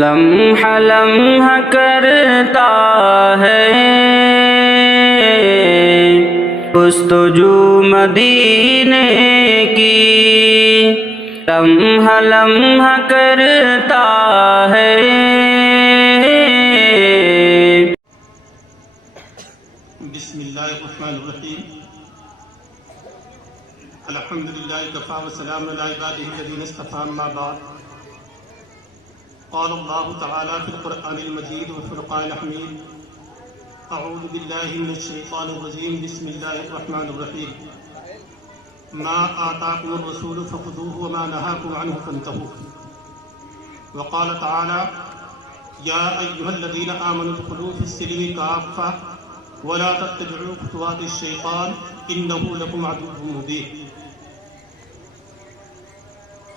لمحہ لمحہ کرتا ہے جستجو مدینے کی، لمحہ لمحہ کرتا ہے۔ بسم اللہ الرحمن الرحیم، الحمدللہ کفا وسلام علی عبادہ الذین اصطفیٰ، اما بعد، قال اللہ تعالی فی القرآن المجید والفرقان الحمید، اعوذ باللہ من الشیطان الرجیم، بسم اللہ الرحمن الرحیم، ما آتاکم الرسول فخذوہ وما نہاکم عنہ فانتہوا، وقال تعالی یا ایہا الذین آمنوا ادخلوا فی السلم کافۃ ولا تتبعوا خطوات الشیطان انہ لکم عدو مبین۔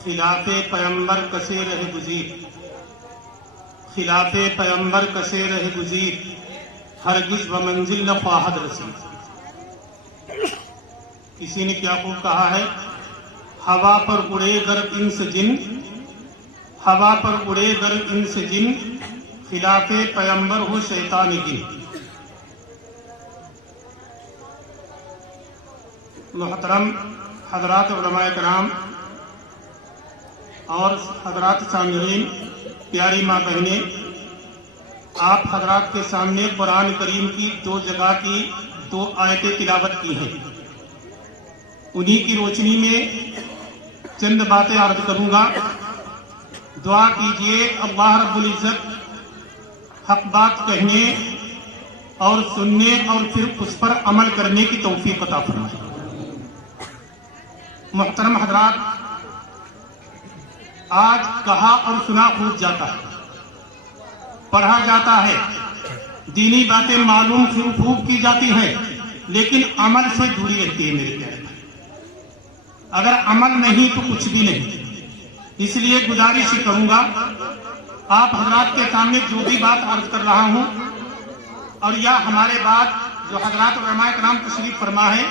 خلاف پیمبر کسے رہ گزیر، خلاف پیمبر کسے رہ گزیر، ہرگز و منزل نہ خواہد رسید۔ کسی نے کیا خوب کہا ہے، ہوا پر اڑے گر انس جن، ہوا پر اڑے گر انس جن، خلاف پیمبر ہو شیطان گن۔ محترم حضرات علماء کرام اور حضرات سامعین، پیاری ماں بہنیں، آپ حضرات کے سامنے قرآن کریم کی 2 جگہ کی 2 آیتیں تلاوت کی ہیں۔ انہی کی روشنی میں چند باتیں عرض کروں گا۔ دعا کیجئے اللہ رب العزت حق بات کہنے اور سننے اور پھر اس پر عمل کرنے کی توفیق عطا فرمائے۔ محترم حضرات، آج کہا اور سنا خوب جاتا ہے، پڑھا جاتا ہے، دینی باتیں معلوم خوب کی جاتی ہیں، لیکن عمل سے دوری رہتی ہے میرے پیارے بھائی۔ اگر عمل نہیں تو کچھ بھی نہیں۔ اس لیے گزارش کروں گا، آپ حضرات کے سامنے جو بھی بات عرض کر رہا ہوں، اور یا ہمارے بعد جو حضرات علماء کرام تشریف فرما ہے،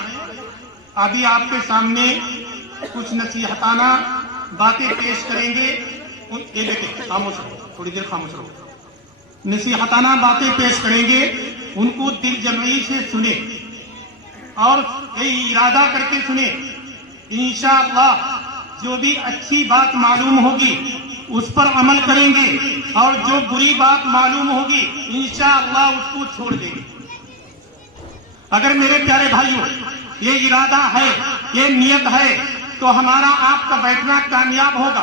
ابھی آپ کے سامنے کچھ نصیحتانہ باتیں پیش کریں گے۔ یہ دیکھیں، خاموش رہو، تھوڑی دیر خاموش رہو۔ نصیحتانہ باتیں پیش کریں گے، ان کو دل جمعی سے سنیں اور ارادہ کر کے سنیں۔ انشاءاللہ جو بھی اچھی بات معلوم ہوگی اس پر عمل کریں گے، اور جو بری بات معلوم ہوگی انشاءاللہ اس کو چھوڑ دیں گے۔ اگر میرے پیارے بھائیوں یہ ارادہ ہے، یہ نیت ہے، تو ہمارا آپ کا بیٹھنا کامیاب ہوگا،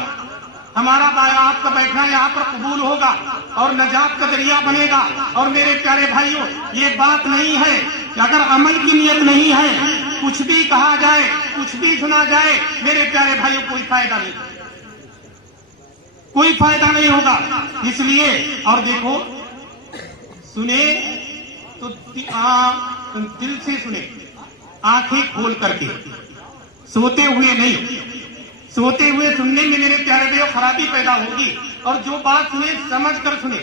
ہمارا آپ کا بیٹھنا یہاں پر قبول ہوگا اور نجات کا ذریعہ بنے گا۔ اور میرے پیارے بھائیوں، یہ بات نہیں ہے کہ اگر عمل کی نیت نہیں ہے، کچھ بھی کہا جائے، کچھ بھی سنا جائے، میرے پیارے بھائیوں کوئی فائدہ نہیں، کوئی فائدہ نہیں ہوگا۔ اس لیے اور دیکھو، سنے تو دل سے سنے، آنکھیں کھول کر کے، سوتے ہوئے نہیں۔ سوتے ہوئے سننے میں میرے پیارے بھائیوں خرابی پیدا ہوگی، اور جو بات سنے سمجھ کر سنے،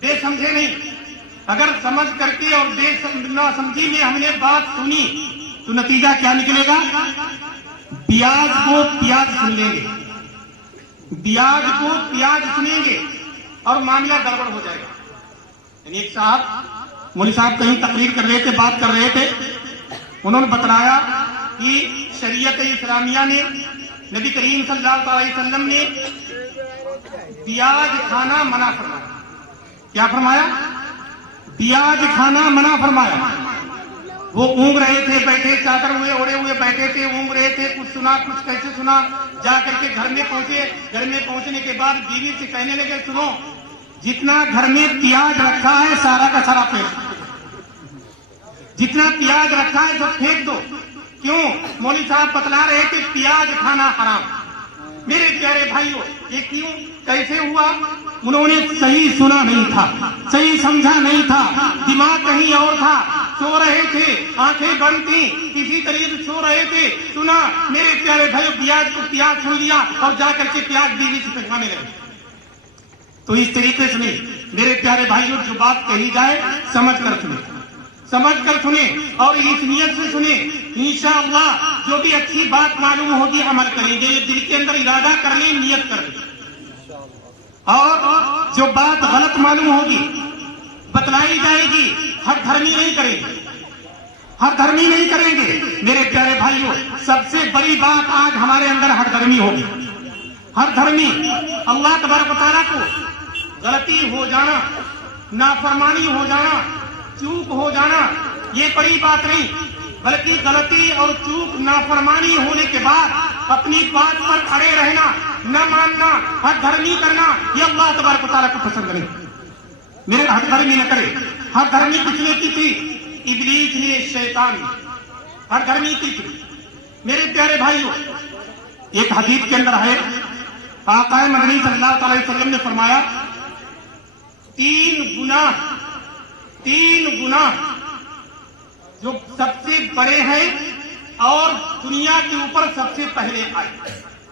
بے سمجھے نہیں۔ اگر سمجھ کر کے اور بے سمجھی میں ہم نے بات سنی تو نتیجہ کیا نکلے گا؟ پیاز کو پیاز سن لیں گے، پیاز کو پیاز سنیں گے اور معاملہ گڑبڑ ہو جائے گا۔ یعنی ایک صاحب، مولوی صاحب کہیں تقریر کر رہے تھے، بات کر رہے تھے، انہوں نے بتلایا کہ شریعت اسلامیہ نے، نبی کریم صلی اللہ علیہ وسلم نے پیاز کھانا منع فرمایا۔ کیا فرمایا؟ پیاز کھانا منع فرمایا۔ وہ اونگ رہے تھے، بیٹھے چادر ہوئے اوڑے ہوئے بیٹھے تھے، اونگ رہے تھے، کچھ سنا، کچھ کیسے سنا، جا کر کے گھر میں پہنچے۔ گھر میں پہنچنے کے بعد بیوی سے کہنے لگے، سنو، جتنا گھر میں پیاز رکھا ہے سارا کا سارا پھینک دو، جتنا پیاز رکھا ہے سب پھینک دو۔ کیوں؟ مولوی صاحب بتلا رہے تھے پیاز کھانا حرام۔ میرے پیارے بھائیوں، یہ کیوں کیسے ہوا؟ انہوں نے صحیح سنا نہیں تھا، صحیح سمجھا نہیں تھا، دماغ کہیں اور تھا، سو رہے تھے، آنکھیں بند تھیں، کسی طریقے سے سو رہے تھے، سنا، میرے پیارے بھائیوں پیاز کو پیاز سن لیا اور جا کر کے پیاز بیوی سے پھینکانے لگے۔ تو اس طریقے سے نہیں، میرے پیارے بھائیوں، جو بات کہی جائے سمجھ کر سنیں، سمجھ کر سنیں اور اس نیت سے سنیں۔ انشاءاللہ جو بھی اچھی بات معلوم ہوگی عمل کریں گے۔ یہ دل کے اندر ارادہ کر لیں، نیت کر لیں۔ اور جو بات غلط معلوم ہوگی بتلائی جائے گی، ہر دھرمی نہیں کریں گے، ہر دھرمی نہیں کریں گے۔ میرے پیارے بھائیوں، سب سے بڑی بات آج ہمارے اندر ہر دھرمی ہوگی۔ ہر دھرمی اللہ تبارک و تعالیٰ کو غلطی ہو جانا، نافرمانی ہو جانا، چوک ہو جانا، یہ بڑی بات نہیں، بلکہ غلطی اور چوک نافرمانی ہونے کے بعد اپنی بات پر کھڑے رہنا، نہ ماننا، ہر دھرمی کرنا، یہ اللہ تبارک و تعالیٰ کو پسند نہیں۔ میرے ہر دھرمی نہ کرے۔ ہر دھرمی کچھ نے کی تھی، ابلیس نے، شیطان نے، ہر دھرمی کی تھی۔ میرے پیارے بھائیوں، ایک حدیث کے اندر ہے، آقا مدنی صلی اللہ علیہ وسلم نے فرمایا، تین گناہ جو سب سے بڑے ہیں اور دنیا کے اوپر سب سے پہلے آئے،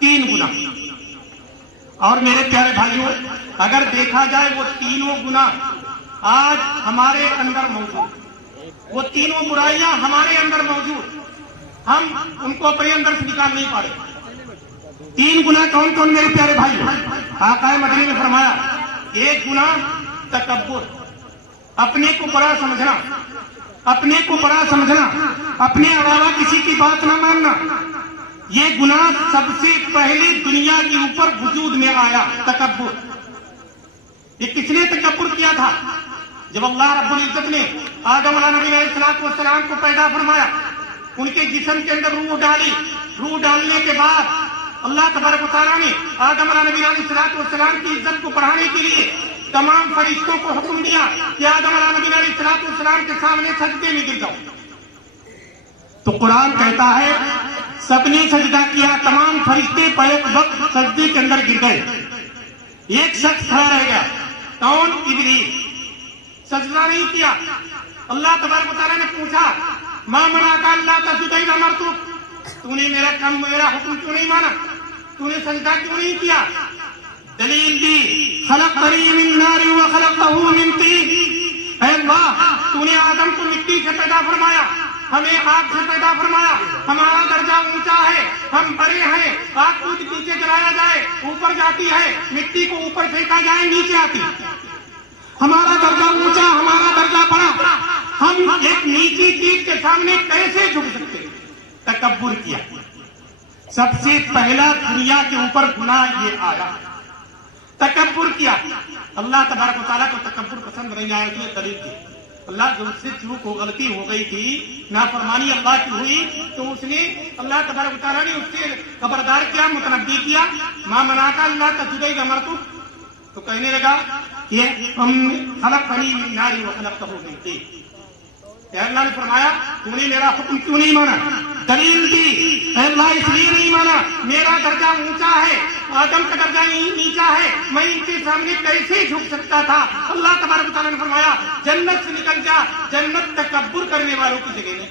تین گناہ۔ اور میرے پیارے بھائیوں، اگر دیکھا جائے وہ تینوں گناہ آج ہمارے اندر موجود، وہ تینوں برائیاں ہمارے اندر موجود، ہم ان کو اپنے اندر سے نکال نہیں پا رہے۔ تین گناہ کون کون میرے پیارے بھائیوں؟ آقا مدنی نے فرمایا، ایک گناہ تکبر، اپنے کو بڑا سمجھنا، اپنے کو بڑا سمجھنا، اپنے علاوہ کسی کی بات نہ ماننا، یہ گناہ سب سے پہلے دنیا کے اوپر وجود میں آیا، تکبر۔ یہ کس نے تکبر کیا تھا؟ جب اللہ رب العزت نے آدم علیہ نبی علیہ السلام کو پیدا فرمایا، ان کے جسم کے اندر روح ڈالی، روح ڈالنے کے بعد اللہ تبارک و تعالیٰ نے آدم علیہ نبی علیہ السلام کی عزت کو بڑھانے کے لیے تمام فرشتوں کو حکم دیا کہ آدم علیہ نبی علیہ السلام کے سامنے سجدے میں گر جاؤ۔ تو قرآن کہتا ہے سب نے سجدہ کیا، تمام فرشتے بیک وقت سجدے کے اندر گر گئے، ایک شخص کھڑا رہ گیا، کون؟ ابلیس، سجدہ نہیں کیا۔ اللہ تبارک و تعالیٰ نے پوچھا، ما منعک الا تسجد اذ امرتک، تو نے میرا حکم کیوں نہیں مانا، تو نے سجدہ کیوں نہیں کیا؟ دلیل دی، خلقتنی من نار وخلقتہ من طین، اے اللہ تو نے آدم کو مٹی سے پیدا فرمایا، ہمیں آگ سے پیدا فرمایا، ہمارا درجہ اونچا ہے، ہم بڑے ہیں، آگ کو نیچے جلایا جائے اوپر جاتی ہے، مٹی کو اوپر پھینکا جائے نیچے آتی، ہمارا درجہ اونچا، ہمارا درجہ بڑا، ہم ایک نیچی چیز کے سامنے کیسے جھک سکتے؟ تکبر کیا۔ سب سے پہلا دنیا کے اوپر گناہ یہ آیا، تکبر کیا۔ اللہ تبارک و تعالیٰ کو تکبر پسند نہیں آیا، اس نے دلیل دی۔ اللہ جو اس سے چوک ہو، غلطی ہو گئی تھی، نافرمانی اللہ کی ہوئی، تو اس نے اللہ تبارک و تعالیٰ نے اس سے خبردار کیا، متنبی کیا، ما منعک الا تسجد اذ امرتک، تو کہنے لگا کہ ہم خلقتنی من نار وخلقتہ من طین، اے اللہ نے فرمایا تو نے میرا حکم کیوں نہیں مانا؟ دلیل دی، اے اللہ اس لیے نہیں مانا، میرا درجہ اونچا ہے، آدم کا درجہ نیچا ہے، میں ان کے سامنے کیسے جھک سکتا تھا؟ اللہ تبارک و تعالیٰ نے فرمایا جنت سے نکل جا، جنت تکبر کرنے والوں کی جگہ نہیں۔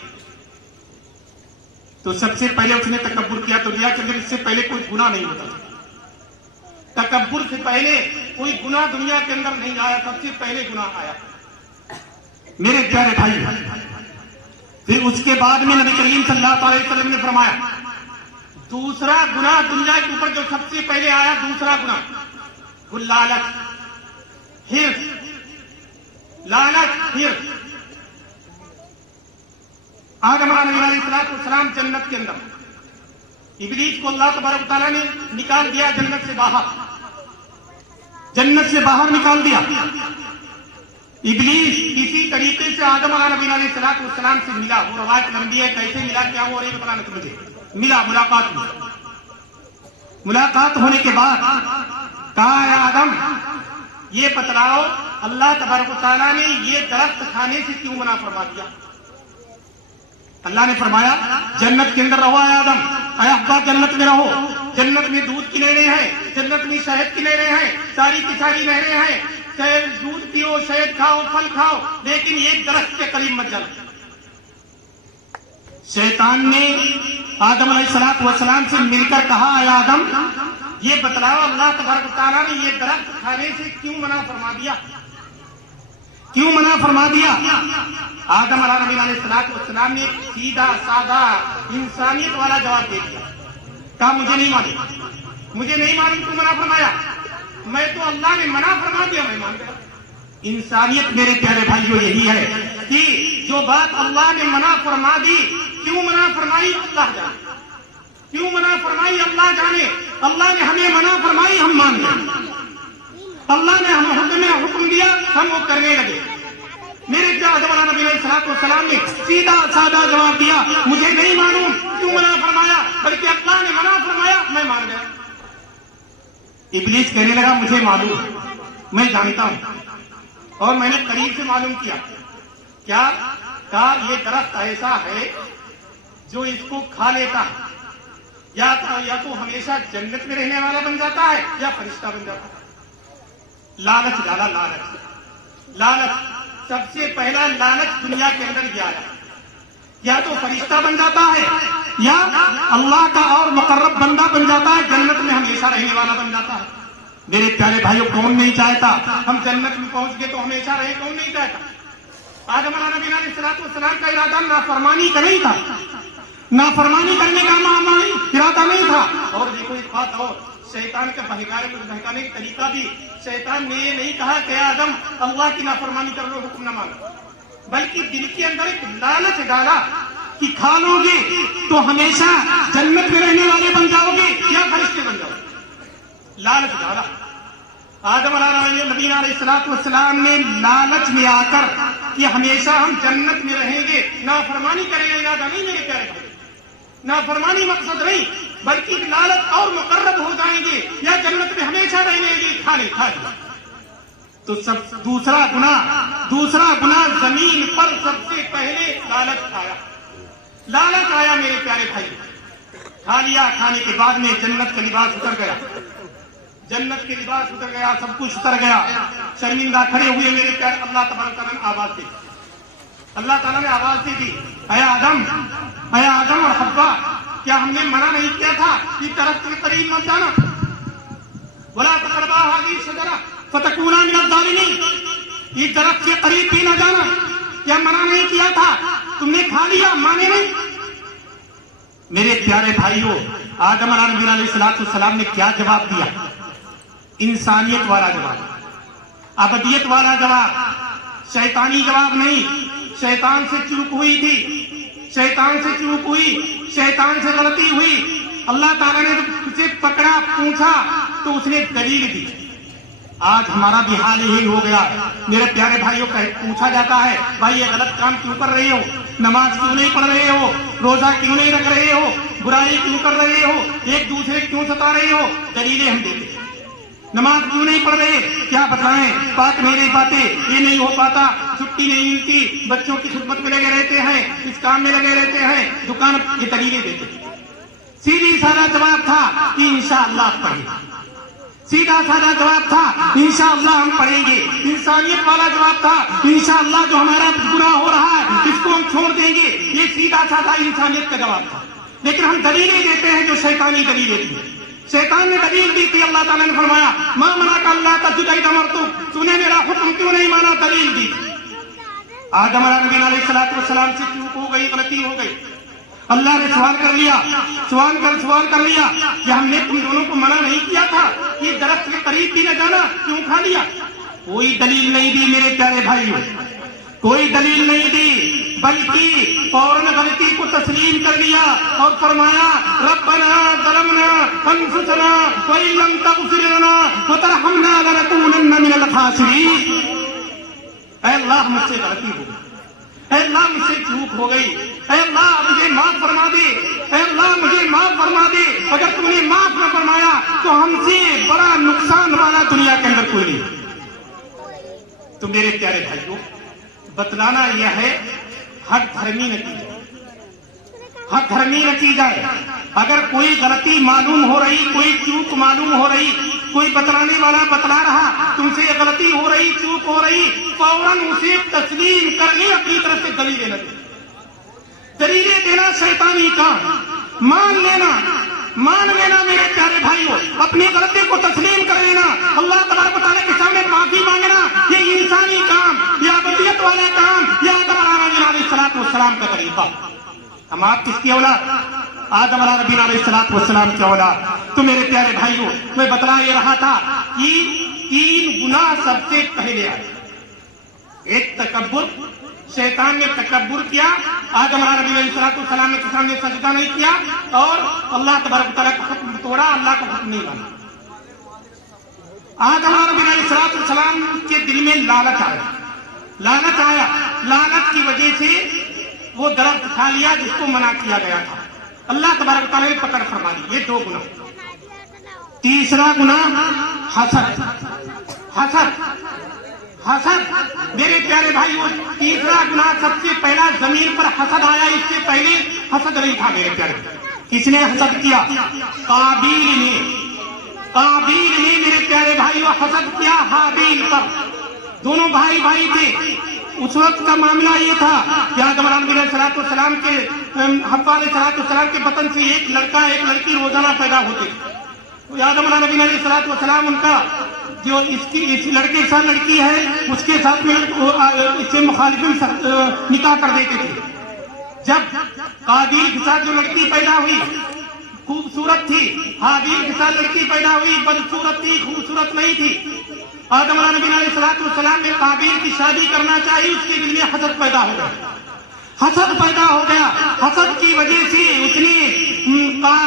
تو سب سے پہلے اس نے تکبر کیا، تو دنیا کے اندر اس سے پہلے کوئی گناہ نہیں ہوتا، تکبر سے پہلے کوئی گناہ دنیا کے اندر نہیں آیا، سب سے پہلے گناہ آیا۔ میرے پیارے بھائی، پھر اس کے بعد میں نبی کریم صلی اللہ علیہ وسلم نے فرمایا دوسرا گناہ دنیا کے اوپر جو سب سے پہلے آیا، دوسرا گناہ وہ لالچ، حرص، لالچ، حرص۔ آدم علیہ السلام جنت کے اندر، ابلیس کو اللہ تبارک و تعالیٰ نے نکال دیا جنت سے باہر، جنت سے باہر نکال دیا۔ ابلیس کسی طریقے سے آدم علیہ السلام سے ملا، وہ روایت لمبی ہے، کیسے ملا کیا وہ نہیں بتانا مجھے، ملا، ملاقات ہوئی۔ ملاقات ہونے کے بعد کہا، اے آدم یہ بتلاؤ اللہ تبارک و تعالیٰ نے یہ درخت کھانے سے کیوں منع فرما دیا؟ اللہ نے فرمایا جنت کے اندر رہو اے آدم، اے ابا جنت میں رہو، جنت میں دودھ کی نہریں ہیں، جنت میں شہد کی نہریں ہیں، ساری کی ساری نہریں ہیں، دودھ پیو، شہد کھاؤ، پھل کھاؤ، لیکن ایک درخت کے قریب مت جانا۔ شیطان نے آدم علیہ السلام سے مل کر کہا، اے آدم یہ بتلاؤ اللہ تبارک و تعالیٰ نے یہ درخت کھانے سے کیوں منع فرما دیا، کیوں منع فرما دیا؟ آدم علیہ السلام نے سیدھا سادہ انسانیت والا جواب دے دیا، کہا مجھے نہیں معلوم، مجھے نہیں معلوم کیوں منع فرمایا۔ میں تو اللہ نے منع فرما دیا میں مان گیا. انسانیت میرے پیارے بھائیوں یہی ہے کہ جو بات اللہ نے منع فرما دی, کیوں منع فرمائی اللہ جانے, کیوں منع فرمائی اللہ جانے. اللہ نے ہمیں منع فرمائی, ہم مان گئے. اللہ نے ہمیں حکم دیا, ہم وہ کرنے لگے. میرے پیارے مولانا نبی علیہ السلام نے سیدھا سادہ جواب دیا, مجھے نہیں معلوم کیوں منع فرمایا, بلکہ اللہ نے منع فرمایا میں مان گیا. ابلیس کہنے لگا مجھے معلوم, میں جانتا ہوں, اور میں نے قریب سے معلوم کیا. کیا کہا یہ درخت ایسا ہے جو اس کو کھا لیتا ہے یا تو ہمیشہ جنت میں رہنے والا بن جاتا ہے یا فرشتہ بن جاتا ہے. لالچ ڈالا, لالچ سب سے پہلا لالچ دنیا کے اندر یہ آیا, یا تو فرشتہ بن جاتا ہے یا اللہ کا اور مقرب بندہ بن جاتا ہے, جنت میں ہمیشہ رہنے والا بن جاتا ہے. میرے پیارے بھائیوں, کون نہیں چاہتا ہم جنت میں پہنچ گئے تو ہمیشہ رہے, کون نہیں چاہتا. آدم علیہ السلام کا ارادہ نافرمانی کا نہیں تھا, نافرمانی کرنے کا ارادہ نہیں تھا. اور دیکھو ایک بات اور, شیطان کے بہکانے کا طریقہ بھی, شیطان نے یہ نہیں کہا کہ آدم اللہ کی نافرمانی کر لو, حکم نہ مانو, بلکہ دل کے اندر ایک لالچ ڈالا کہ کھا لو گے تو ہمیشہ جنت میں رہنے والے بن جاؤ گے یا فرشتے بن جاؤ گے. لالچ ڈالا. آدم نبی علیہ السلام نے لالچ میں آ کر کہ ہمیشہ ہم جنت میں رہیں گے, نافرمانی کریں گے, ارادہ نہیں میرے پیارے بھائی, نافرمانی مقصد نہیں, بلکہ لالچ اور مقرب ہو جائیں گے یا جنت میں ہمیشہ رہیں گے, کھا لیا. تو دوسرا گناہ زمین پر سب سے پہلے لالچ آیا میرے پیارے بھائی. کھا لیا, کھانے کے بعد میں جنت کا لباس اتر گیا, جنت کے لباس اتر گیا, سب کچھ اتر گیا. شرمندہ کھڑے ہوئے میرے پیارے, اللہ تبارک تعالیٰ نے آواز دی, اللہ تعالیٰ نے آواز دی, اے آدم اور حوا, کیا ہم نے منع نہیں کیا تھا کہ درخت کے قریب مت جانا, ولا تقربا هذه الشجرة فتكونا من الظالمين, یہ درخت کے قریب بھی نہ جانا, کیا منع نہیں کیا تھا, تم نے کھا لیا, مانے نہیں. میرے پیارے بھائیوں, آدم علیہ السلام نے کیا جواب دیا؟ انسانیت والا جواب, ابدیت والا جواب, شیطانی جواب نہیں. شیطان سے چوک ہوئی تھی, شیطان سے غلطی ہوئی. اللہ تعالیٰ نے اسے پکڑا, پوچھا تو اس نے دلیل دی. آج ہمارا بھی حال یہی ہو گیا. میرے پیارے بھائیوں, پوچھا جاتا ہے بھائی یہ غلط کام کیوں کر رہے ہو, نماز کیوں نہیں پڑھ رہے ہو, روزہ کیوں نہیں رکھ رہے ہو, برائی کیوں کر رہے ہو, ایک دوسرے کیوں ستا رہے ہو, دلیلیں ہم دیتے. نماز کیوں نہیں پڑھ رہے, کیا بتائیں, پاک نہیں رہ پاتے, یہ نہیں ہو پاتا, چھٹی نہیں ملتی, بچوں کی خدمت میں لگے رہتے ہیں, اس کام میں لگے رہتے ہیں, دکان, یہ دلیلیں دیتے. سیدھی سادہ جواب تھا کہ انشاءاللہ آپ پڑھیں گے, سیدھا سادہ جواب تھا انشاءاللہ ہم پڑھیں گے. انسانیت والا جواب تھا انشاءاللہ جو ہمارا گناہ ہو رہا ہے اس کو ہم چھوڑ دیں گے. یہ سیدھا سادہ انسانیت کا جواب تھا. لیکن ہم دلیلیں دیتے ہیں جو شیطانی دلیلیں دی. شیطان نے دلیل دی تھی, اللہ تعالیٰ نے فرمایا ما منعک اللہ تسجد اذ امرتک, تو نے میرا حکم کیوں نہیں مانا, دلیل دی. آدم علیہ السلام سے چوک ہو گئی, غلطی ہو گئی. اللہ نے سوال کر لیا کہ ہم نے تم دونوں کو منع نہیں کیا تھا کہ درخت کے قریب بھی نہ جانا, کیوں کھا لیا؟ کوئی دلیل نہیں دی میرے پیارے بھائیوں, کوئی دلیل نہیں دی, بلکہ فوراً غلطی کو تسلیم کر لیا اور فرمایا ربنا ظلمنا انفسنا وان لم تغفر لنا وترحمنا لنكونن من الخاسرین. اے اللہ مجھ سے غلطی ہو گئی, اے اللہ مجھ سے چوک ہو گئی, اے اللہ مجھے معاف فرما دے, اے اللہ مجھے معاف فرما دے. اگر تم نے معاف نہ فرمایا تو ہم سے بڑا نقصان والا دنیا کے اندر کوئی نہیں. تو میرے پیارے بھائیوں, بتلانا یہ ہے حق دھرمی نتیجہ ہے. اگر کوئی غلطی معلوم ہو رہی, کوئی چوک معلوم ہو رہی, کوئی بتلانے والا بتلا رہا, تم سے یہ غلطی ہو رہی, چوک ہو رہی, فوراً اسے تسلیم کر کے اپنی طرف سے دلیلیں دینا شیطانی کام. مان لینا میرے پیارے بھائیوں, اپنی غلطی کو تسلیم کر لینا, اللہ تبارک و تعالیٰ کے سامنے معافی مانگنا, یہ انسانی کام, یہ ابدیت والا کام, یہ آدم علیہ السلام کا طریقہ. ہم آپ کس کی اولاد؟ آدم علیہ السلام کی اولاد. تو میرے پیارے بھائیوں, میں بتلا یہ رہا تھا کی 3 گناہ سب سے پہلے آئے. ایک تکبر، شیطان نے تکبر کیا، آدم علیہ السلام کے سامنے سجدہ نہیں کیا اور اللہ تبارک و تعالیٰ کا حکم توڑا، اللہ کا حکم نہیں مانا. آدم علیہ السلام کے دل میں لالچ آیا، لالچ کی وجہ سے وہ درخت کھا لیا جس کو منع کیا گیا تھا. اللہ تبارک و تعالیٰ نے پکڑ فرما دی. یہ 2 گناہ. تیسرا گناہ حسد. میرے پیارے بھائیو، تیسرا گناہ سب سے پہلا زمین پر حسد آیا. اس سے پہلے حسد نہیں تھا میرے پیارے. کس نے حسد کیا؟ قابیل نے میرے پیارے بھائیو حسد کیا حابیل پر. دونوں بھائی تھے. اس وقت کا معاملہ یہ تھا کہ آدم علیہ السلام کے حوا علیہ السلام کے بطن سے ایک لڑکا ایک لڑکی روزانہ پیدا ہوتے. آدم علیہ السلام ان کا جو اس لڑکے کے ساتھ لڑکی ہے اس کے ساتھ میں اس سے مخالف نکاح کر دیتے تھے. جب قابیل کے ساتھ جو لڑکی پیدا ہوئی خوبصورت تھی، حابیل کے ساتھ لڑکی پیدا ہوئی بدصورت تھی، خوبصورت نہیں تھی. آدم علیہ السلام نے قابیل کی شادی کرنا چاہی، اس کے دل میں حسد پیدا ہو گیا. حسد کی وجہ سے اس نے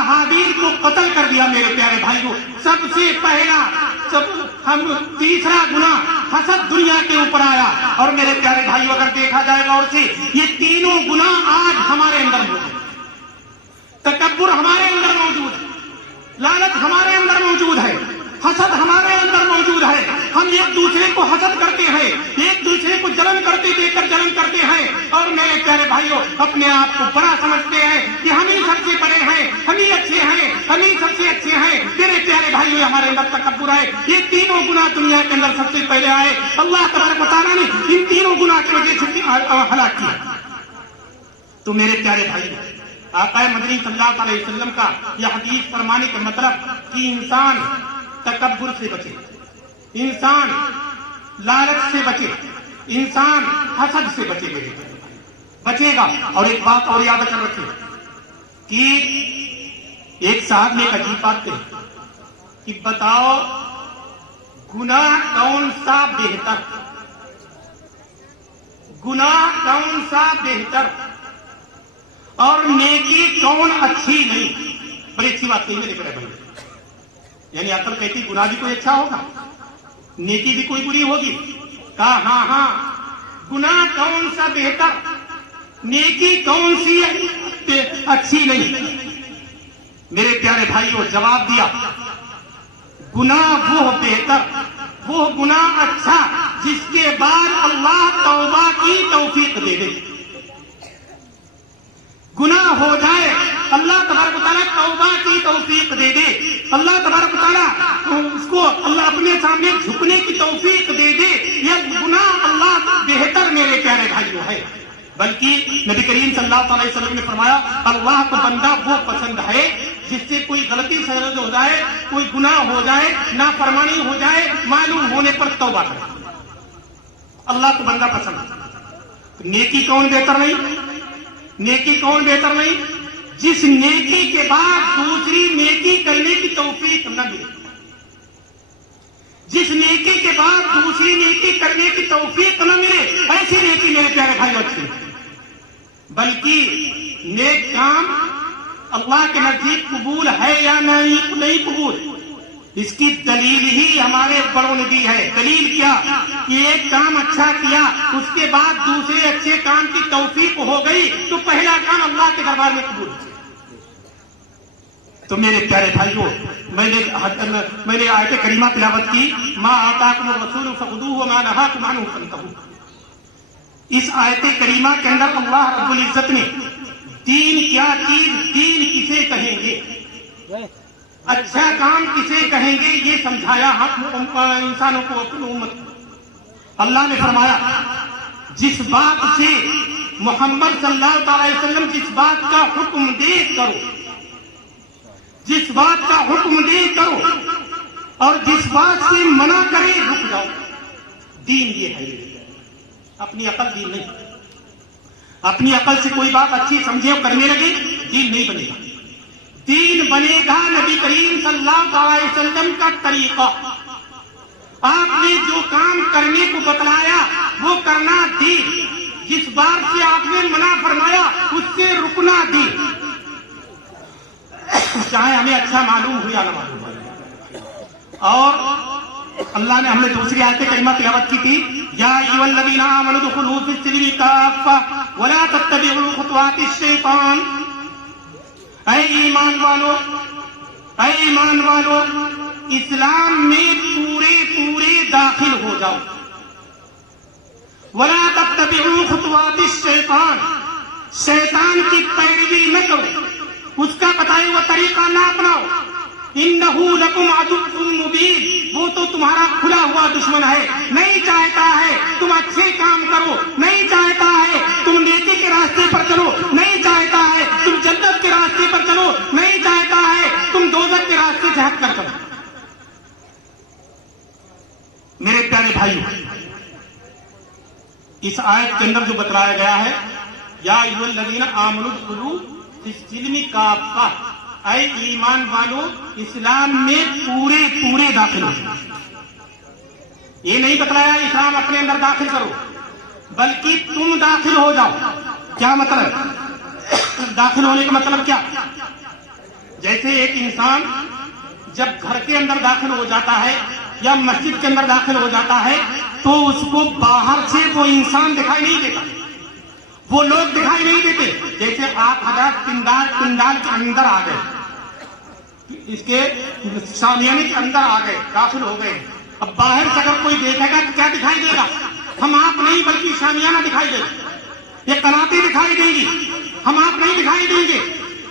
حابیل کو قتل کر دیا. میرے پیارے بھائیوں، سب سے پہلا تیسرا گناہ حسد دنیا کے اوپر آیا. اور میرے پیارے بھائیوں، اگر دیکھا جائے غور سے، یہ تینوں گناہ آج ہمارے اندر موجود ہے. تکبر ہمارے اندر موجود ہے، لالچ ہمارے اندر موجود ہے، حسد ہمارے اندر موجود ہے. ہم ایک دوسرے کو حسد کرتے ہیں، ایک دوسرے کو جلن دیکھ کر جلن کرتے ہیں اور میرے پیارے بھائیوں اپنے آپ کو بڑا سمجھتے ہیں کہ ہم ہی سب سے بڑے ہیں، ہم ہی اچھے ہیں، ہم ہی سب سے اچھے ہیں. میرے پیارے بھائیوں، ہمارے اندر تکبر ہے. یہ تینوں گناہ دنیا کے اندر سب سے پہلے آئے. اللہ تبارک و تعالیٰ نے ان تینوں گناہ کی وجہ سے ہلاک کیا. تو میرے پیارے بھائیوں، آقا مدنی صلی اللہ علیہ وسلم کا یہ حدیث فرمانے کا مطلب کہ انسان تکبر سے بچے، انسان لالچ سے بچے، انسان حسد سے بچے گا. اور ایک بات اور یاد کر رکھیں کہ ایک صاحب نے ایک عجیب بات کہی کہ بتاؤ گناہ کون سا بہتر اور نیکی کون اچھی نہیں. بڑی اچھی بات کہی میرے پیارے بھائی. یعنی عقل کہتی گناہ بھی کوئی اچھا ہوگا، نیکی بھی کوئی بری ہوگی. کہا ہاں، گناہ کون سا بہتر، نیکی کون سی اچھی نہیں. میرے پیارے بھائیوں، جواب دیا گناہ وہ بہتر، وہ گناہ اچھا جس کے بعد اللہ توبہ کی توفیق دے دے. گناہ ہو جائے اللہ تبارک و تعالیٰ توبہ کی توفیق دے دے، اللہ تبارک و تعالیٰ اس کو اللہ اپنے سامنے جھکنے کی توفیق دے دے. یہ گناہ اللہ بہتر میرے پیارے بھائیوں ہے. بلکہ نبی کریم صلی اللہ علیہ وسلم نے فرمایا اللہ کو بندہ وہ پسند ہے جس سے کوئی غلطی سرزد ہو جائے، کوئی گناہ ہو جائے، نافرمانی ہو جائے، معلوم ہونے پر توبہ کرے. اللہ کو بندہ پسند ہے. نیکی کون بہتر نہیں؟ جس نیکی کے بعد دوسری نیکی کرنے کی توفیق نہ ملے، جس نیکی کے بعد دوسری نیکی کرنے کی توفیق نہ ملے، ایسی نیکی میرے پیارے بھائی اچھی. بلکہ نیک کام اللہ کے نزدیک قبول ہے یا نہیں قبول، اس کی دلیل ہی ہمارے بڑوں نے دی ہے. دلیل کیا کہ ایک کام اچھا کیا، اس کے بعد دوسرے اچھے کام کی توفیق ہو گئی تو پہلا کام اللہ کے دربار میں قبول. تو میرے پیارے بھائیوں، میں نے آیت کریمہ تلاوت کی ما آتاکم الرسول فخذوہ وما نہاکم عنہ فانتہوا. اس آیت کریمہ کے اندر اللہ رب العزت نے دین کیا چیز، دین کسے کہیں گے، اچھا کام کسے کہیں گے، یہ سمجھایا ہم انسانوں کو، اپنی امت کو. اللہ نے فرمایا جس بات سے محمد صلی اللہ علیہ وسلم جس بات کا حکم دے کرو، جس بات کا حکم دے کرو اور جس بات سے منع کرے رک جاؤ. دین یہ ہے. اپنی عقل دین نہیں. اپنی عقل سے کوئی بات اچھی سمجھے اور کرنے لگے، دین نہیں بنے گا. دین بنے گا نبی کریم صلی اللہ علیہ وسلم کا طریقہ، آپ نے جو کام کرنے کو بتلایا وہ کرنا دی، جس بار سے آپ نے منع فرمایا اس سے رکنا دی، چاہے ہمیں اچھا معلوم ہو یا نہ معلوم ہو۔ اور اللہ نے ہمیں دوسری آیت کریمہ تلاوت کی تھی، یا ایھا الذین آمنوا ادخلوا فی السلم کافۃ ولا تتبعوا خطوات الشیطان، اے ایمان والو اسلام میں پورے داخل ہو جاؤ، ولا تتبعوا خطوات الشیطان، شیطان کی پیروی نہ کرو، اس کا بتائے ہوا طریقہ نہ اپناؤ، انہ لکم عدو مبین، وہ تو تمہارا کھلا ہوا دشمن ہے، نہیں چاہتا ہے تم اچھے کام کرو، نہیں چاہتا ہے تم نیکی کے راستے پر چلو، نہیں چاہتا ہے تم جنت کے راستے پر چلو، نہیں چاہتا ہے تم دوزخ کے راستے سے ہٹ کر چلو۔ میرے پیارے بھائیو، اس آیت کے اندر جو بتلایا گیا ہے، یا ایھا الذین آمنوا ادخلوا فی السلم کافۃ، اے ایمان والو اسلام میں پورے داخل ہو جاؤ۔ یہ نہیں بتلایا اسلام اپنے اندر داخل کرو، بلکہ تم داخل ہو جاؤ۔ کیا مطلب؟ داخل ہونے کا مطلب کیا؟ جیسے ایک انسان جب گھر کے اندر داخل ہو جاتا ہے یا مسجد کے اندر داخل ہو جاتا ہے تو اس کو باہر سے وہ انسان دکھائی نہیں دیتا، وہ لوگ دکھائی نہیں دیتے۔ جیسے آپ حضرات پنڈال کے اندر آ گئے، اس کے شامیانے کے اندر آ گئے، داخل ہو گئے، اب باہر سے اگر کوئی دیکھے گا تو کیا دکھائی دے گا؟ ہم آپ نہیں بلکہ شامیانہ دکھائی دے گا، یہ قناتیں دکھائی دیں گی، ہم آپ نہیں دکھائی دیں گے۔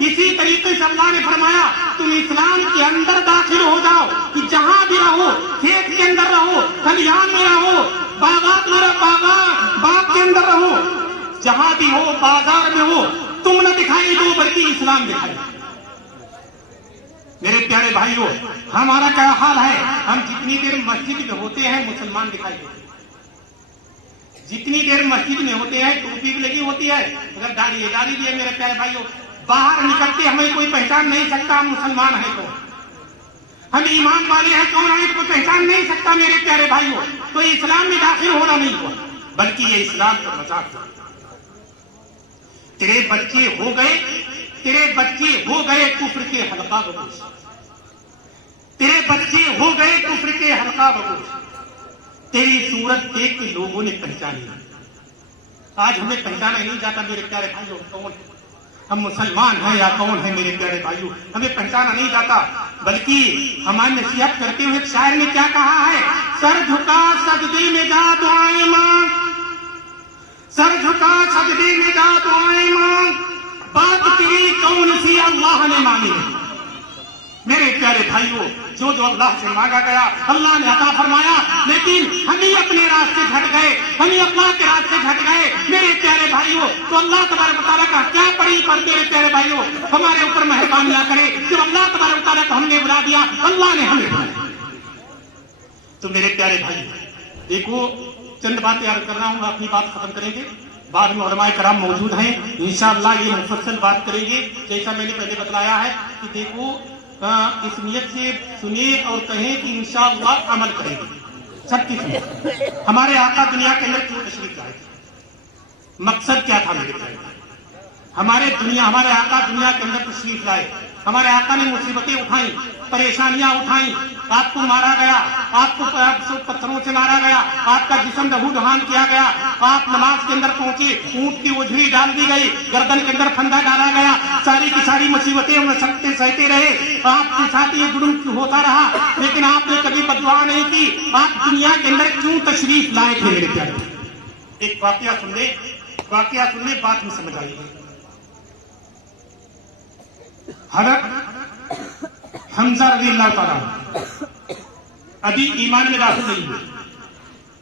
اسی طریقے سے اللہ نے فرمایا تم اسلام کے اندر داخل ہو جاؤ، کہ جہاں بھی رہو، کھیت کے اندر رہو، کھلیان میں رہو، باغات میں باغ کے اندر رہو، جہاں بھی ہو، بازار میں ہو، تم نہ دکھائی دو بلکہ اسلام دکھائی۔ میرے پیارے بھائیوں، ہمارا کیا حال ہے؟ ہم جتنی دیر مسجد میں ہوتے ہیں مسلمان دکھائی دیتے ہیں، جتنی دیر مسجد میں ہوتے ہیں ٹوپی بھی لگی ہوتی ہے، اگر داڑھی بھی ہے، میرے پیارے بھائیوں باہر نکلتے ہمیں کوئی پہچان نہیں سکتا ہم مسلمان ہیں کون، ہم ایمان والے ہیں کون ہیں کوئی پہچان نہیں سکتا۔ میرے پیارے بھائیوں، تو اسلام میں داخل ہونا نہیں ہوا، بلکہ یہ اسلام کا مذاق تھا۔ تیرے بچے ہو گئے کفر کے حلقہ بگوش، تیرے بچے ہو گئے کفر کے حلقہ بگوش، تیری صورت دیکھ کے لوگوں نے پہچانی۔ آج ہمیں پہچانا نہیں جاتا میرے پیارے بھائیوں کون ہے، ہم مسلمان ہیں یا کون ہے؟ میرے پیارے بھائیوں ہمیں پہچانا نہیں جاتا، بلکہ ہماری نصیحت کرتے ہوئے شاعر نے کیا کہا ہے؟ سر جھکا سجدے میں جا دعائیں مانگ، سر جھکا سجدے میں جا دعائیں مانگ، بات تیری کون سی اللہ نے مانی۔ میرے پیارے بھائیوں جو اللہ سے مانگا گیا اللہ نے عطا فرمایا، لیکن ہمیں اپنے راستے ہٹ گئے، ہمیں اللہ کے راستے ہٹ گئے۔ میرے پیارے بھائیوں تو اللہ تبارک و تعالیٰ کا کیا پڑی پر میرے پیارے بھائیوں ہمارے اوپر مہربانیاں کرے، جب اللہ تبارک و تعالیٰ کو ہم نے بلا دیا اللہ نے ہمیں بلایا۔ تو میرے پیارے بھائی دیکھو، چند باتیں عرض کر رہا ہوں، اپنی بات ختم کریں گے، بعد میں علماء کرام موجود ہیں انشاءاللہ یہ مفصل بات کریں گے۔ جیسا میں نے پہلے بتلایا ہے کہ دیکھو اس نیت سے سنیں اور کہیں کہ انشاءاللہ عمل کریں گے، سب کی سنیں۔ ہمارے آقا دنیا کے اندر کیوں تشریف لائے تھے؟ مقصد کیا تھا میرے بھائی؟ ہمارے آقا دنیا کے اندر تشریف لائے، ہمارے آقا نے مصیبتیں اٹھائیں، پریشانیاں اٹھائیں، آپ کو مارا گیا، آپ کو پتھروں سے مارا گیا، آپ کا جسم لہو لہان کیا گیا، آپ نماز کے اندر پہنچے، اونٹ کی اجڑی ڈال دی گئی، گردن کے اندر پھندا ڈالا گیا، ساری کی ساری مصیبتیں سہتے رہے، آپ کے ساتھ یہ ظلم ہوتا رہا، لیکن آپ نے کبھی بددعا نہیں کی۔ آپ دنیا کے اندر کیوں تشریف لائے تھے میرے پیارے؟ ایک واقعہ سن لے، بات میں سمجھ آئے گی۔ حضرت حمزہ رضی اللہ تعالیٰ ابھی ایمان میں داخل نہیں ہوئے،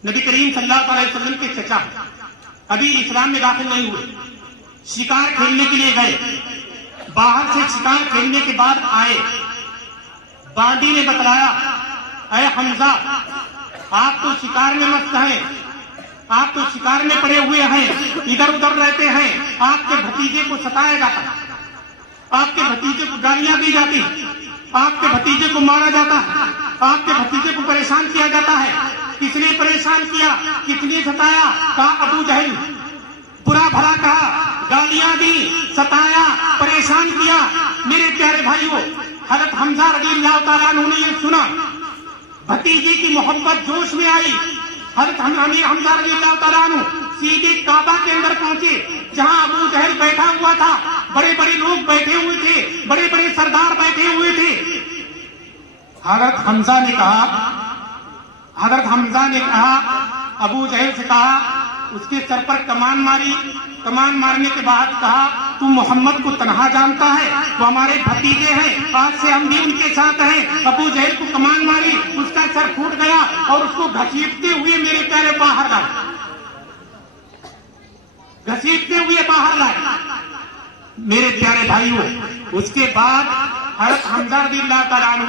نبی کریم صلی اللہ علیہ وسلم کے چچا ابھی اسلام میں داخل نہیں ہوئے، شکار کھیلنے کے لیے گئے، باہر سے شکار کھیلنے کے بعد آئے، بانڈی نے بتلایا اے حمزہ آپ تو شکار میں مست ہیں، آپ تو شکار میں پڑے ہوئے ہیں، ادھر ادھر رہتے ہیں، آپ کے بھتیجے کو ستایا جاتا، آپ کے بھتیجے کو گالیاں دی جاتی، آپ کے بھتیجے کو مارا جاتا، آپ کے بھتیجے کو پریشان کیا جاتا ہے. کس نے پریشان کیا, کتنے ستایا؟ کہا ابو جہل. برا بھلا کہا, گالیاں دی, ستایا, پریشان کیا. میرے پیارے بھائیوں, حضرت حمزہ رضی اللہ تعالیٰ عنہ نے یہ سنا, بھتیجے کی محبت جوش میں آئی. حضرت حمزہ رضی اللہ تعالیٰ عنہ سیدھے کعبہ کے اندر پہنچے جہاں ابو جہل بیٹھا ہوا تھا. بڑے بڑے لوگ بیٹھے ہوئے تھے, بڑے بڑے سردار بیٹھے ہوئے تھے. حضرت حمزہ نے کہا ابو جہل سے کہا, اس کے سر پر کمان ماری. کمان مارنے کے بعد کہا تو محمد کو تنہا جانتا ہے, وہ ہمارے بھتیجے ہیں, آج سے ہم بھی ان کے ساتھ ہیں. ابو جہل کو کمان ماری, اس کا سر پھوٹ گیا اور اس کو گھسیٹتے ہوئے میرے پیارے باہر لائے, گھسیٹتے ہوئے باہر لائے. میرے پیارے بھائیوں, اس کے بعد حضرت حمزہ رضی اللہ تعالیٰ عنہ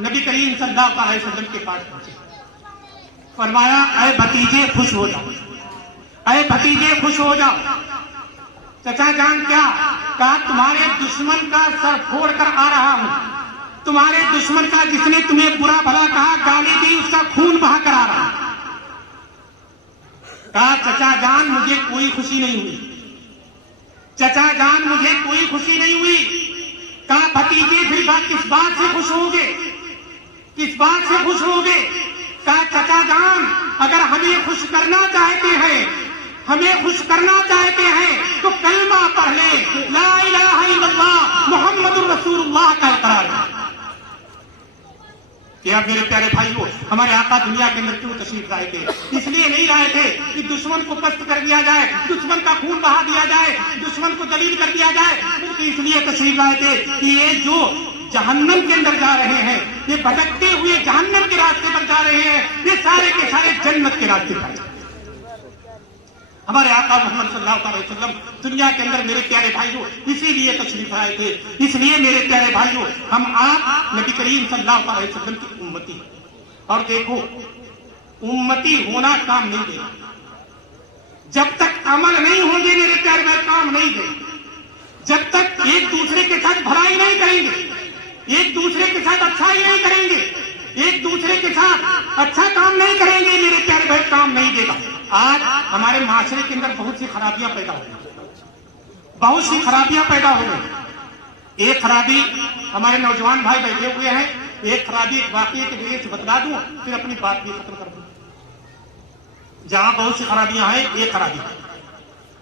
نبی کریم صلی اللہ علیہ وسلم کے پاس پہنچے. فرمایا اے بھتیجے خوش ہو جاؤ, اے بھتیجے خوش ہو جاؤ. چچا جان کیا؟ کہا تمہارے دشمن کا سر پھوڑ کر آ رہا ہوں. تمہارے دشمن کا, جس نے تمہیں برا بھلا کہا, گالی دی, اس کا خون بہا کر آ رہا. کہا چچا جان مجھے کوئی خوشی نہیں ہوئی, چچا جان مجھے کوئی خوشی نہیں ہوئی. کہا بھتیجے پھر کس بات سے خوش ہوگے, کس بات سے خوش ہوگے؟ کہا چچا جان اگر ہمیں خوش کرنا چاہتے ہیں, ہمیں خوش کرنا چاہتے ہیں تو کلمہ پڑھ لیں, لا الہ الا اللہ محمد الرسول اللہ کا اقرار کریں. کیا میرے پیارے بھائیوں, ہمارے آقا دنیا کے اندر کیوں تشریف لائے تھے؟ اس لیے نہیں لائے تھے کہ دشمن کو پست کر دیا جائے, دشمن کا خون بہا دیا جائے, دشمن کو ذلیل کر دیا جائے. اس لیے تشریف لائے تھے کہ یہ جو جہنم کے اندر جا رہے ہیں, یہ بھٹکتے ہوئے جہنم کے راستے پر جا رہے ہیں, یہ سارے کے سارے جنت کے راستے پر. ہمارے آقا محمد صلی اللہ علیہ وسلم دنیا کے اندر میرے پیارے بھائیوں اسی لیے تشریف آئے تھے. اس لیے میرے پیارے بھائیوں ہم آپ نبی کریم صلی اللہ علیہ وسلم کی امتی ہیں. اور دیکھو, امتی ہونا کام نہیں دے گا جب تک عمل نہیں ہوں گے. میرے پیارے بھائی کام نہیں دے جب تک ایک دوسرے کے ساتھ بھلائی نہیں کریں گے, ایک دوسرے کے ساتھ اچھائی نہیں کریں گے, ایک دوسرے کے ساتھ اچھا کام نہیں کریں گے. میرے پیارے بھائی کام نہیں دے گا. آج ہمارے معاشرے کے اندر بہت سی خرابیاں پیدا ہو گئی, بہت سی خرابیاں پیدا ہو گئی. ایک خرابی ہمارے نوجوان بھائی بیٹھے ہوئے ہیں, ایک خرابی ایک واقعے کے ذریعے سے بتلا دوں پھر اپنی بات بھی ختم کر دوں. جہاں بہت سی خرابیاں ہیں, ایک خرابی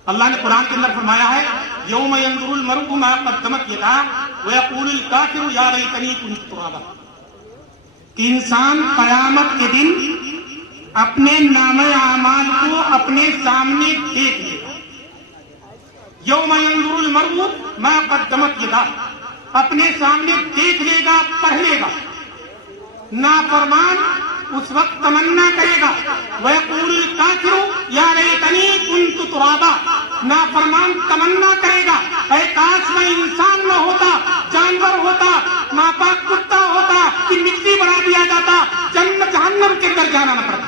اللہ نے قرآن کے اندر فرمایا ہے, یوم ینظر المرء ما قدمت یداہ ویقول الکافر یا لیتنی کنت ترابا, کہ انسان قیامت کے دن اپنے نامہ اعمال کو اپنے سامنے دیکھ لے گا. یوم ینظر المرء ما قدمت یداہ, اپنے سامنے دیکھ لے گا, پڑھ لے گا. نافرمان اس وقت تمنا کرے گا, وَيَقُولُ الْكَافِرُ يَا لَيْتَنِي كُنتُ تُرَابًا, نافرمان تمنا کرے گا اے کاش میں انسان نہ ہوتا, جانور ہوتا, ناپاک کتا ہوتا, کہ مٹی بنا دیا جاتا, جہنم کے اندر جانا نہ پڑتا.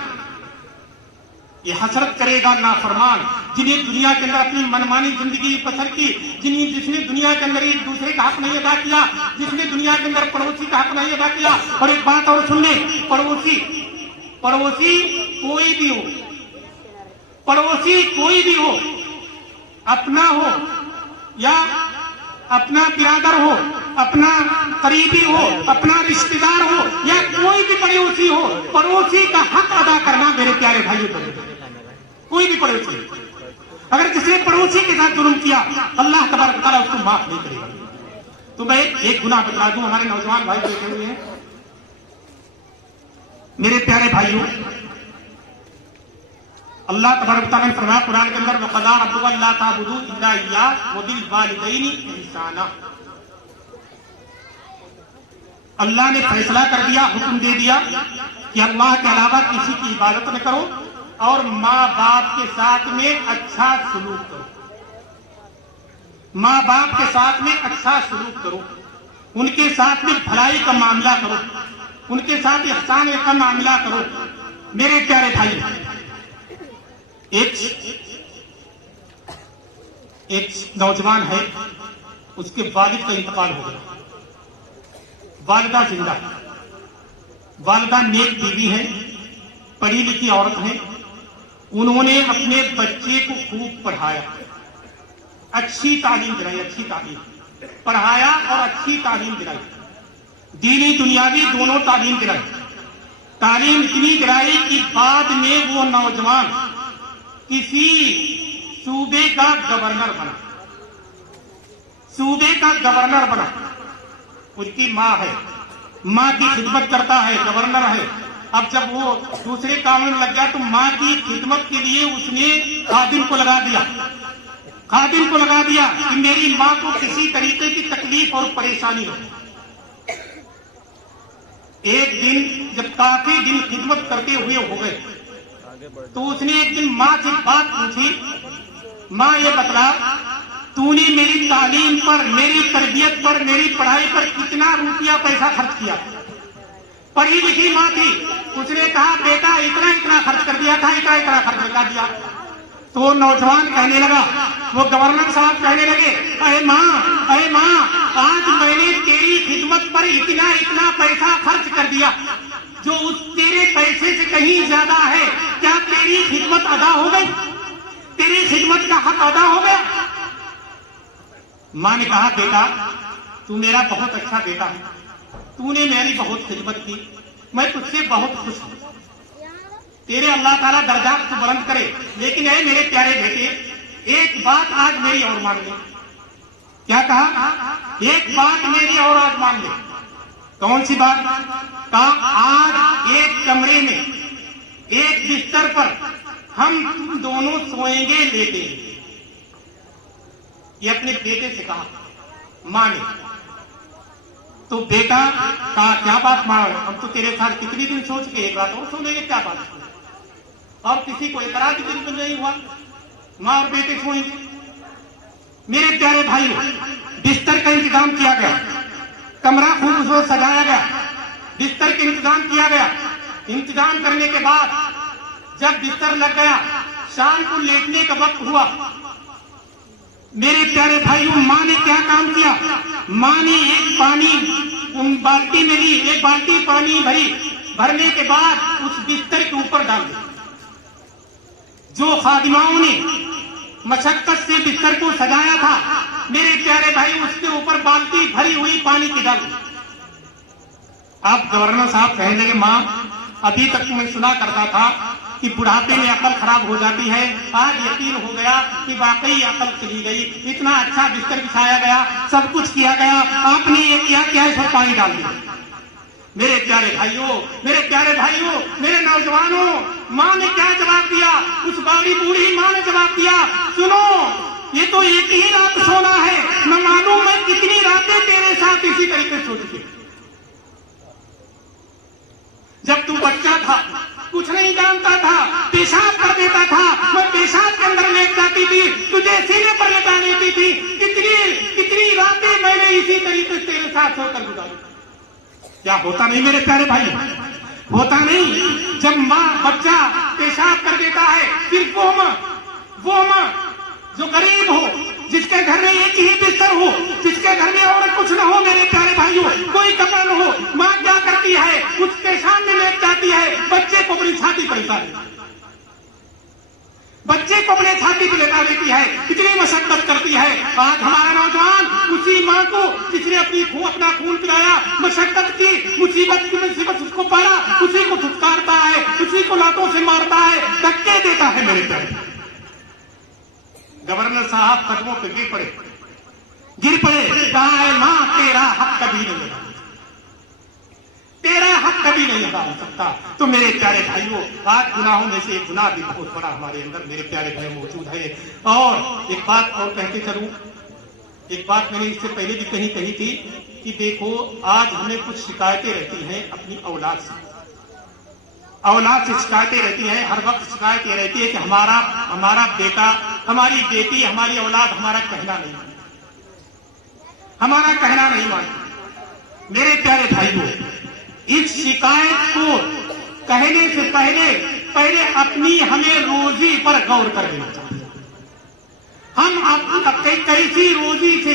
یہ حسرت کرے گا نافرمان جنہیں دنیا کے اندر اپنی منمانی زندگی بسر کی, جس نے دنیا کے اندر ایک دوسرے کا حق نہیں ادا کیا, جس نے دنیا کے اندر پڑوسی کا حق نہیں ادا کیا. اور ایک بات اور سن لیں, پڑوسی کوئی بھی ہو, پڑوسی کوئی بھی ہو, اپنا ہو یا اپنا برادر ہو, اپنا قریبی ہو, اپنا رشتہ دار ہو, یا کوئی بھی پڑوسی ہو, پڑوسی کا حق ادا کرنا میرے پیارے بھائیوں, کوئی بھی پڑوسی اگر کسی پڑوسی کے ساتھ ظلم کیا اللہ تبارک تعالیٰ اس کو معاف نہیں کرے گا. تو میں ایک گناہ بتلا دوں, ہمارے نوجوان بھائی بیٹھے ہوئے ہیں. میرے پیارے بھائیوں, اللہ تبارک تعالیٰ نے فرمایا قرآن کے اندر, وَقَضَىٰ رَبُّكَ أَلَّا تَعْبُدُوا إِلَّا إِيَّاهُ وَبِالْوَالِدَيْنِ إِحْسَانًا. اللہ نے فیصلہ کر دیا, حکم دے دیا کہ اللہ کے علاوہ کسی کی عبادت نہ کرو اور ماں باپ کے ساتھ میں اچھا سلوک کرو, ماں باپ کے ساتھ میں اچھا سلوک کرو, ان کے ساتھ میں بھلائی کا معاملہ کرو, ان کے ساتھ احسان کا معاملہ کرو. میرے پیارے بھائی, ایک نوجوان ہے, اس کے والد کا انتقال ہو گیا, والدہ زندہ ہے. والدہ نیک بیوی ہیں, پڑھی لکھی عورت ہیں. انہوں نے اپنے بچے کو خوب پڑھایا, اچھی تعلیم دلائی, اچھی تعلیم پڑھایا اور اچھی تعلیم دلائی, دینی دنیاوی دونوں تعلیم دلائی. تعلیم اتنی دلائی کہ بعد میں وہ نوجوان کسی صوبے کا گورنر بنا, صوبے کا گورنر بنا. اس کی ماں ہے, ماں کی خدمت کرتا ہے, گورنر ہے. اب جب وہ دوسرے کام میں لگ گیا تو ماں کی خدمت کے لیے اس نے خادم کو لگا دیا, خادم کو لگا دیا کہ میری ماں کو کسی طریقے کی تکلیف اور پریشانی ہو. ایک دن جب کافی دن خدمت کرتے ہوئے ہو گئے تو اس نے ایک دن ماں سے بات پوچھی, ماں یہ بتلا تو نے میری تعلیم پر, میری تربیت پر, میری پڑھائی پر کتنا روپیہ پیسہ خرچ کیا. پڑھی لکھی ماں تھی, اس نے کہا بیٹا اتنا اتنا خرچ کر دیا تھا, اتنا اتنا خرچ کر دیا. تو نوجوان کہنے لگا, وہ گورنر صاحب کہنے لگے, اے ماں آج میں نے تیری خدمت پر اتنا اتنا پیسہ خرچ کر دیا, جو اس تیرے پیسے سے کہیں زیادہ ہے. کیا تیری خدمت ادا ہو گئی, تیری خدمت کا حق ادا ہو گیا؟ ماں نے کہا بیٹا تو میرا بہت اچھا بیٹا ہے, تو نے میری بہت خدمت کی, میں تجھ سے بہت خوش ہوں, تیرے اللہ تعالیٰ درجات کو بلند کرے. لیکن اے میرے پیارے بیٹے ایک بات آج میری اور مان لے. کیا کہا؟ ایک بات میری اور آج مان لے. کون سی بات؟ کہا آج ایک کمرے میں ایک بستر پر ہم تم دونوں سوئیں گے لیٹے. یہ اپنے بیٹے سے کہا ماں نے. تو بیٹا کہا کیا بات ماں, ہم تو تیرے ساتھ کتنی دن سوچ کے ایک رات اور سو لیں گے, کیا بات ہے, اور کسی کو اعتراض بالکل نہیں ہوا, ماں اور بیٹے سوئیں گے. میرے پیارے بھائی بستر کا انتظام کیا گیا, کمرہ خوبصورت سجایا گیا, بستر کا انتظام کیا گیا. انتظام کرنے کے بعد جب بستر لگ گیا, شام کو لیٹنے کا وقت ہوا. میرے پیارے بھائیوں ماں نے کیا کام کیا؟ ماں نے ایک پانی بالٹی میں لی, ایک بالٹی پانی بھری, بھرنے کے بعد اس بستر کے اوپر ڈال دی. جو خادماؤں نے مشقت سے بستر کو سجایا تھا, میرے پیارے بھائی اس کے اوپر بالٹی بھری ہوئی پانی کی ڈال دی. اب گورنر صاحب کہنے لگے ماں ابھی تک میں سنا کرتا تھا کہ بڑھاپے میں عقل خراب ہو جاتی ہے, آج یقین ہو گیا کہ واقعی عقل چلی گئی. اتنا اچھا بستر بچھایا گیا, سب کچھ کیا گیا, آپ نے یہ کیا کیا اس پر پانی ڈال دیا. میرے پیارے بھائیوں, میرے پیارے بھائیوں, میرے نوجوانوں, ماں نے کیا جواب دیا؟ اس باری بوڑھی ماں نے جواب دیا, سنو یہ تو ایک ہی رات سونا ہے, نہ معلوم میں کتنی راتیں تیرے ساتھ اسی طریقے سے سو چکی. جب تو بچہ تھا کچھ نہیں جانتا تھا, پیشاب کر دیتا تھا, میں پیشاب کے اندر لیٹ جاتی تھی, تجھے سینے پر لٹا لیتی تھی. کتنی راتیں میں نے اسی طریقے سے تیرے ساتھ سو کر گزاری. کیا ہوتا نہیں میرے پیارے بھائی, ہوتا نہیں؟ جب ماں بچہ پیشاب کر دیتا ہے, پھر وہ ماں جو غریب ہو, جس کے گھر میں ایک ہی بستر ہو, جس کے گھر میں اور کچھ نہ ہو, میرے پیارے بھائیوں کوئی کپڑا نہ ہو, ماں کیا کرتی ہے؟ اس کے سامنے لیٹ جاتی ہے, بچے کو اپنی چھاتی پر لیٹا دیتی ہے, بچے کو اپنے چھاتی پر لیٹا دیتی ہے, کتنی مشقت کرتی ہے. آج ہمارا نوجوان اسی ماں کو جس نے اپنا خون پلایا, مشقت کی, مصیبت اس کو پالا, اسی کو دھتکارتا ہے, اسی کو لاتوں سے مارتا ہے, دھکے دیتا ہے. میرے پیارے گورنر صاحب قدموں پہ گر پڑے, کہا ہے ماں تیرا حق کبھی نہیں لگا, تیرا حق کبھی نہیں ادا ہو سکتا. تو میرے پیارے بھائیوں آج گناہوں میں سے ایک گناہ بھی بہت بڑا ہمارے اندر میرے پیارے بھائی موجود ہے. اور ایک بات اور کہتے چلوں, ایک بات میں نے اس سے پہلے بھی کہی تھی کہ دیکھو آج ہمیں کچھ شکایتیں رہتی ہیں اپنی اولاد سے شکایتیں رہتی ہیں. ہر وقت شکایت یہ رہتی ہے کہ ہمارا بیٹا, ہماری بیٹی, ہماری اولاد ہمارا کہنا نہیں مانتی. میرے پیارے بھائیوں اس شکایت کو کہنے سے پہلے اپنی ہمیں روزی پر غور کر لینا چاہیے. ہم کیسی روزی سے